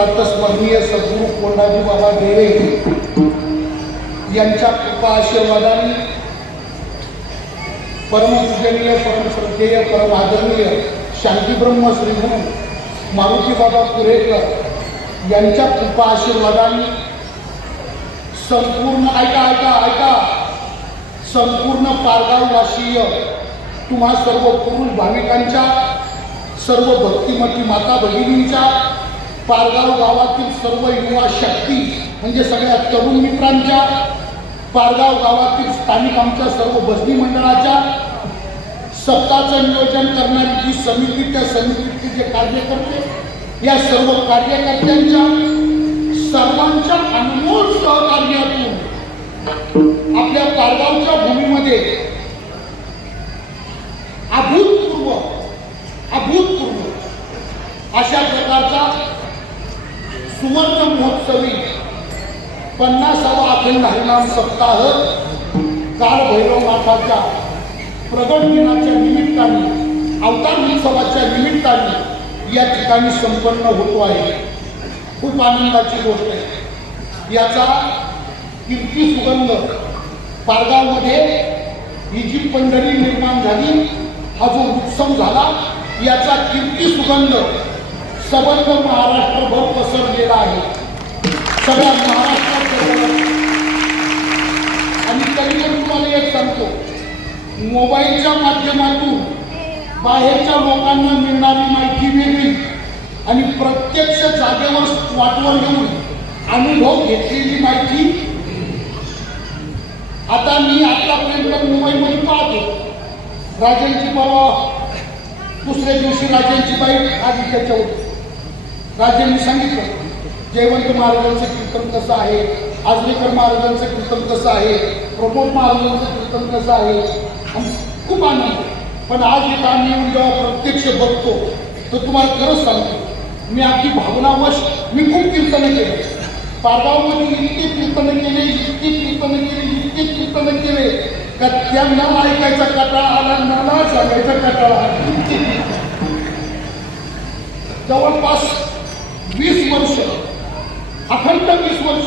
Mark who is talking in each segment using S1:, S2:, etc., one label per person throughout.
S1: प्रातस्मरणीय सद्गुरू कोंडाजी बाबा देवे यांच्या कृपा आशीर्वादाने परमपूजनीय परमश्रद्धेय परम आदरणीय शांतीब्रह्म श्रीगुरु मारुतीबाबा पुरेकर यांच्या कृपा आशीर्वादाने संपूर्ण ऐका ऐका ऐका संपूर्ण पारगाववासीय तुम्हा सर्व पुरुष भाविकांच्या सर्व भक्तिमती माता भगिनींच्या पारगाव गावातील सर्व युवा शक्ती म्हणजे सगळ्या तरुण मित्रांच्या पारगाव गावातील स्थानिक आमच्या सर्व बसनी मंडळाच्या सत्ताचं नियोजन करणारी जी समिती त्या समितीचे जे कार्यकर्ते या सर्व कार्यकर्त्यांच्या सर्वांच्या अनमोल सहकार्यातून आपल्या पारगावच्या भूमीमध्ये अभूतपूर्व अभूतपूर्व अशा प्रकारचा सुवर्ण महोत्सवी पन्नासावा अखंड हरिनाम सप्ताह काळ भैरवनाथाच्या प्रगट दिनाच्या निमित्ताने अवतार उत्सवाच्या निमित्ताने या ठिकाणी संपन्न होतो आहे. खूप आनंदाची गोष्ट आहे. याचा कीर्ती सुगंध पारगावमध्ये ही जी पंढरी निर्माण झाली हा जो उत्सव झाला याचा कीर्ती सुगंध सबंध महाराष्ट्रभर पसरलेला आहे. सगळ्या महाराष्ट्रात आणि तरी पण तुम्हाला एक सांगतो मोबाईलच्या माध्यमातून बाहेरच्या लोकांना मिळणारी माहिती वेगळी आणि प्रत्यक्ष जागेवर वाटवर घेऊन अनुभव घेतलेली माहिती आता मी आतापर्यंत मुंबईमध्ये पाहतो. राजांची परवा दुसऱ्या दिवशी राजांची बाईक आधी त्याच्यावर राजेंनी सांगितलं जयवंत महाराजांचं कीर्तन कसं आहे? आजरेकर महाराजांचं कीर्तन कसं आहे? प्रमोद महाराजांचं कीर्तन कसं आहे? आणि खूप आनंद. पण आज एक आम्ही येऊन जेव्हा प्रत्यक्ष बघतो तर तुम्हाला खरंच सांगतो मी आपली भावनावश मी खूप कीर्तनं केले. पारगावमध्ये इतके कीर्तनं केले इतके कीर्तनं केले इतके कीर्तनं केले का त्यांना ऐकायचा कटाळा आला मला सांगायचा कटाळा जवळपास वीस वर्ष अखंड वीस वर्ष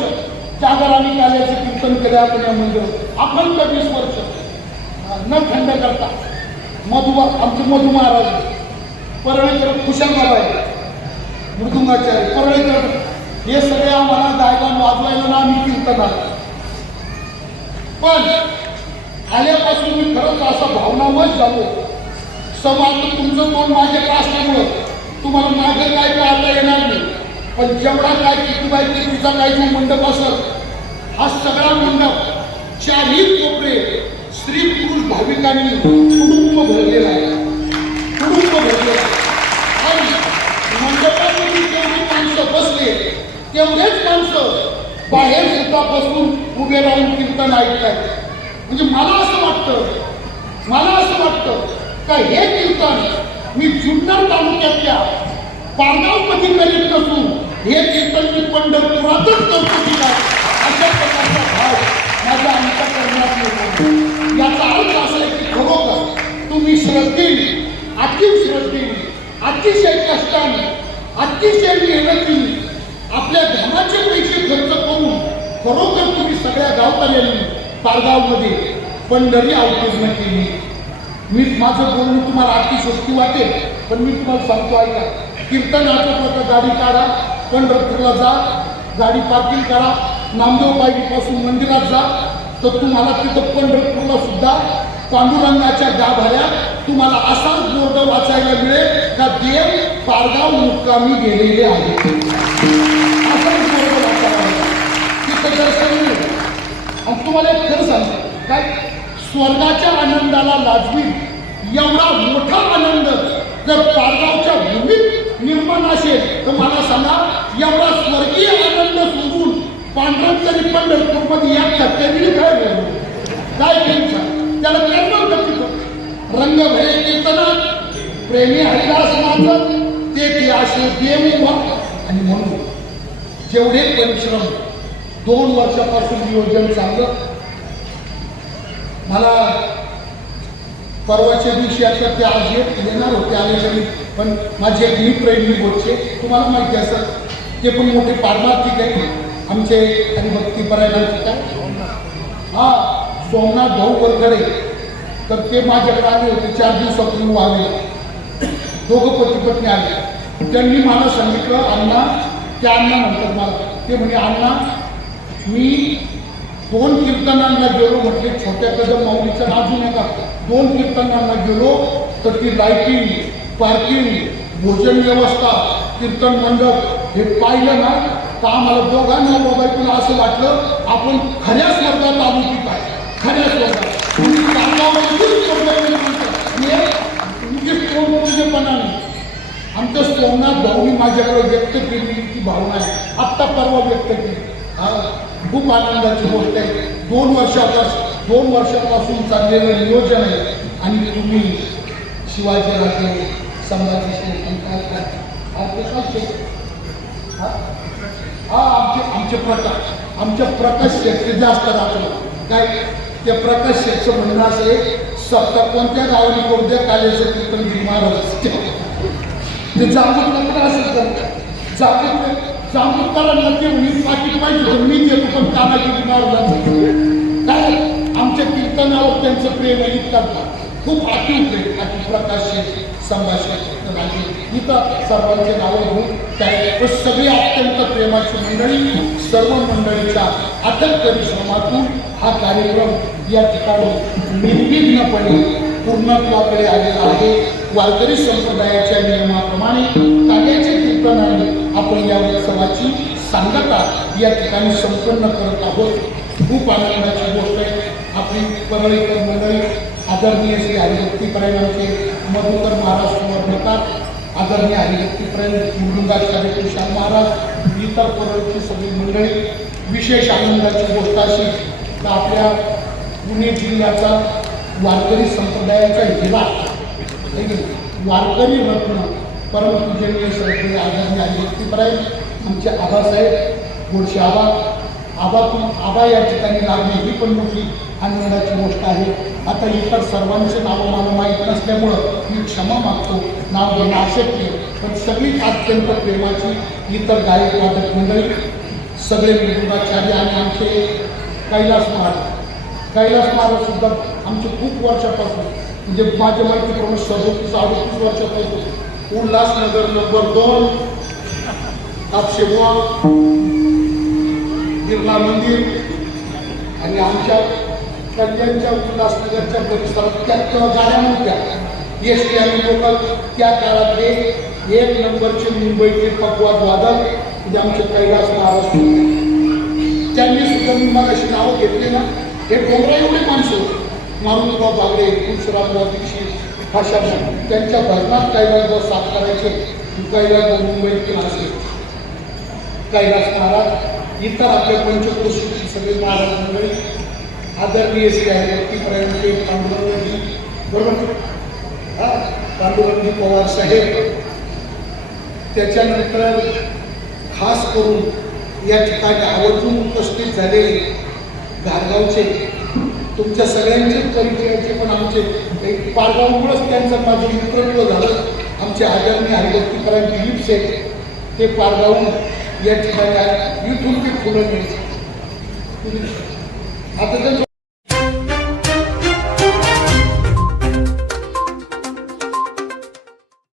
S1: जागराने काल्याचे कीर्तन केले आपण या मंदिर. अखंड वीस वर्ष. न खंड करता मधु आमचे मधु महाराज परळेकर खुशा महाराज मृदुंगाचार्य परळेकर हे सगळे आम्हाला गायगान वाजवायला ना आम्ही कीर्तनाला पण आल्यापासून मी खरंच असा भावनामय झालो समाज तुमचं तोंड माझ्याकडे असल्यामुळं तुम्हाला माझं काय पण जेवढा काय कितीबाई तुझा काय जो मंडप असत हा सगळा मंडप चारही कोपरे स्त्री पुरुष भाविकांनी कुटुंब भरलेला आहे. कुटुंब भरलेला आहे. आणि मंडपामध्ये जेवढी माणसं बसले तेवढेच माणसं बाहेर सुद्धा बसून उभे राहून कीर्तन ऐकतात म्हणजे मला असं वाटतं मला असं वाटतं का हे कीर्तन मी जुन्नर तालुक्यातल्या पारगावमध्ये करीत नसून हे कीर्तन मी पंढरपुरातच करतो की अशा प्रकारचा भाव माझ्या आमच्या अंतकरणात येतो. याचा अर्थ असा आहे की खरोखर तुम्ही श्रद्धेने अतिव श्रद्धेने अतिशय कष्टाने अतिशय मेहनतीने आपल्या धर्माचे पैसे खर्च करून खरोखर तुम्ही सगळ्या गावकऱ्यांनी पारगावमध्ये पंढरी अवतीर्ण केली. मी माझं बोलणं तुम्हाला अतिशोक्ती वाटेल पण मी तुम्हाला सांगतो ऐका. कीर्तन आटोपलं तर गाडी काढा पंढरपूरला जा. गाडी पार्किंग करा. नामदेव पायरीपासून मंदिरात जा. तर तुम्हाला तिथं पंढरपूरला सुद्धा पांडुरंगाच्या गाभाऱ्या तुम्हाला असाच बोर्ड वाचायला मिळेल. का देव पारगाव मुक्कामी गेलेले आहे. असाच बोर्ड वाचायला मिळेल. तिथं दर्शन मिळेल. आणि तुम्हाला एक खरं सांगतो. काय? स्वर्गाच्या आनंदाला लाजवी. एवढा मोठा आनंद जर पारगावच्या भूमीत निर्माण असेल तर मला सांगा एवढा स्वर्गीय आनंद सोडून पांढरत तरी पंढरपूरमध्ये या कट्ट्याने काय मिळवलं? काय टेन्शन? त्याला करणार का रंग भरे कीर्तनात. प्रेमी हरिदास माझं ते ती अशी देव आणि म्हणून जेवढे परिश्रम दोन वर्षापासून नियोजन चाललं मला परवाच्या दिवशी आता ते आज येत येणार होते आले पण माझे एक मित्र आहे मी बोलचे तुम्हाला माहिती असं ते पण मोठे पारमार्थिक आहे आमचे आणि भक्तीपरायणाचे काय? हा सोमनाथ भाऊ वरखडे तर ते माझ्याकडे आले होते चार दिवसापूर्वी वाढले दोघं पती पत्नी आले. त्यांनी मला सांगितलं अण्णा त्या अण्णा म्हणतात मला. ते म्हणजे अण्णा मी दोन कीर्तनांना गेलो म्हटले छोट्या कदम माऊलीचं अजून नका. दोन कीर्तनांना गेलो तर ती लाईटिंग पार्किंग भोजन व्यवस्था कीर्तन मंडप हे पाहिलं ना तर आम्हाला दोघांना हो मोबाईल असं वाटलं आपण खऱ्या स्वर्गात आलो की काय? खऱ्या स्वर्गात. तुम्ही आमच्या सोमनाथ भाऊनी माझ्याकडे व्यक्त केली ती भावना आहे. आत्ता परवा व्यक्त केली. खूप आनंदाची गोष्ट आहे. दोन वर्षापासून दोन वर्षापासून चाललेलं नियोजन आहे. आणि तुम्ही शिवाजी राजे संभाजी काय हा, आमचे आमचे प्रकाश. आमच्या प्रकाश शेठ जास्त राहतो काय? त्या प्रकाश शेटचं म्हणणं असे सत्ता कोणत्या गावाने कोणत्या काल्याचं कीर्तन गिरी महाराज? ते जागृत नंतर असेल जागृत जागृतकारांना ते म्हणे पाकिट पाहिजे तर मी देतो पण कानाची काय आमच्या कीर्तनावर त्यांचं प्रेम आहे इतकं खूप अति प्रेम अति प्रकाश संभाषण इथं सर्वांचे नावं घेऊन काय पण सगळी अत्यंत प्रेमाची मंडळी सर्व मंडळीच्या अथक परिश्रमातून हा कार्यक्रम या ठिकाणी निर्विघ्नपणे पूर्णत्वाकडे आलेला आहे. वारकरी संप्रदायाच्या नियमाप्रमाणे आपण या उत्सवाची सांगता या ठिकाणी संपन्न करत आहोत. खूप आनंदाची गोष्ट आहे. आपली परळीकर मंडळी आदरणीय श्री हरिभक्तीपर्यंत आमचे मधुकर महाराज सुवर्णकार आदरणीय हरिभक्तीपर्यंत मृदुंगाचार्य कृष्ण महाराज इतर परळीची सगळी मंडळी. विशेष आनंदाची गोष्ट अशी तर आपल्या पुणे जिल्ह्याचा वारकरी संप्रदायाचा हिवा वारकरी रत्न परमपूजनीय श्रद्धेय आदरणीय हरिभक्तीपर्यंत आमचे आबासाहेब गोडशे आबा आबा आबा या ठिकाणी लागणे ही पण मोठी आनंदाची गोष्ट आहे. आता इतर सर्वांचे नावं मला माहीत नसल्यामुळं मी क्षमा मागतो नाव घेणं अशक्य पण सगळीच अत्यंत प्रेमाची इतर गायक वादक मंडळी सगळे मृदुंगाचार्य आणि आमचे कैलास महाराज. कैलास महाराजसुद्धा आमचे खूप वर्षापासून म्हणजे माझ्या माहितीप्रमाणे सदोतीस अडतीस वर्षापासून उल्हासनगर नंबर दोन कापशेबुवा बिर्ला मंदिर आणि आमच्या कल्याणच्या उल्हासनगरच्या परिसरात त्या तेव्हा गाड्या नव्हत्या एस टी आणि लोकल त्या काळातले एक नंबरचे मुंबईचे पकवाद वादक म्हणजे आमचे कैलास महाराज होते. त्यांनी सुद्धा मी मगाशी नावं घेतली ना हे डोंगरा एवढे माणसं होते. मारुतीराव बागडे तुळशीरामराव दीक्षित भाषा त्यांच्या भजनात कैलासराव साफ करायचे कैलासराव मुंबईतील असे कैलास महाराज इतर आपल्या पंचकोशी सगळे महाराज मंडळी आदरणीय श्री आहे भक्तीपर्यंतचे पांडुरंगजी बरोबर? हा पांडुरंगजी पवार साहेब त्याच्यानंतर खास करून या ठिकाणी आवर्जून उपस्थित झालेले धारगावचे तुमच्या सगळ्यांचे परिचयाचे पण आमचे एक पारगावमुळंच त्यांचं माझं मित्रत्व झालं आमचे आदरणीय हरिभक्तीपर्यंत दिलीप शेठ ते पारगावून या ठिकाणी आहे. इथून ते फुलं मिळते आता जर